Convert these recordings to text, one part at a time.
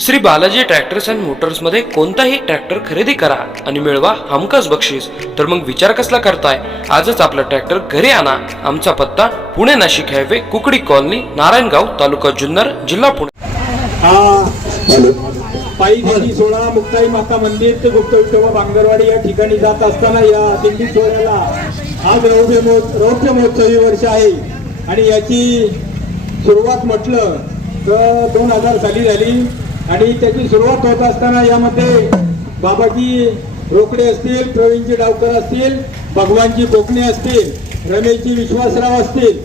Shri Balaji tractors and मोटर्समध्ये कोणताही tractor खरेदी करा आणि मिळवा हमखास बक्षीस. तर मग विचार कसला करताय? आजच आपला ट्रॅक्टर घरी आणा. आमचा पत्ता पुणे नाशिक हायवे कुकडी कॉलनी नारायणगाव तालुका जुन्नर जिल्हा पुणे. हा. पायी दिंडी सोहळा मुक्ताई माता मंदिर ते गुप्त विठोबा बांगरवाडी या ठिकाणी जात असताना या दिंडी सोहळ्याला आज रौद्य महोत- महोत्सवी वर्ष आहे. आणि याची सुरुवात म्हटलं तर दोन हजार साली झाली. आणि त्याची सुरुवात होत असताना यामध्ये बाबाजी रोकडे असतील प्रवीणजी डावकर असतील भगवानजी बोकणे असतील रमेशजी विश्वासराव असतील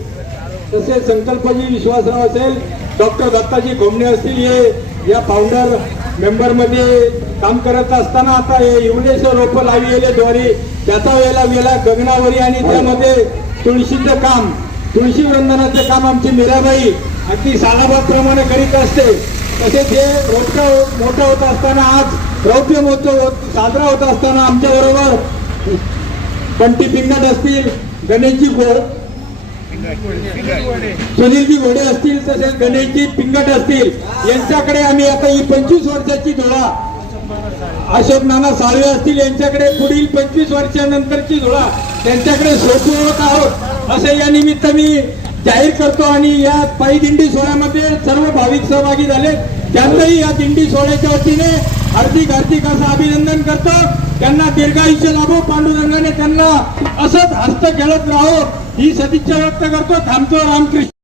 तसेच संकल्पजी विश्वासराव असेल डॉक्टर दत्ताजी घोमणे असतील हे या फाउंडर मेंबरमध्ये काम करत असताना आता हे एवढेच रोप लावी गेले द्वारे त्याचा वेळेला वेळा गगनावरी आणि त्यामध्ये तुळशीचं काम. तुळशी वंदनाचं काम आमची मीराबाई अगदी सालाबाप्रमाणे करीत असते. तसेच हे रोपटं हो-, मोठं होत असताना आज रौप्य महोत्सव होत- साजरा होत असताना आमच्या बरोबर बंटी पिंगट असतील गणेशजी गो सुनीलजी घोडे असतील तसेच गणेशजी पिंगट असतील यांच्याकडे आम्ही आता ही पंचवीस वर्षाची धुळा अशोक नाना साळवे असतील यांच्याकडे पुढील पंचवीस वर्षानंतरची धुळा त्यांच्याकडे सोपवत आहोत असं या निमित्त मी जाहीर करतो आणि या पायी दिंडी सोहळ्यामध्ये सर्व भाविक सहभागी झाले. त्यांनाही या दिंडी सोहळ्याच्या वतीने हार्दिक हार्दिक असं अभिनंदन करतो. त्यांना दीर्घायुष्य लाभो पांडुरंगाने त्यांना असंच हस्त खेळत राहो ही सदिच्छा व्यक्त करतो. थांबतो रामकृष्ण.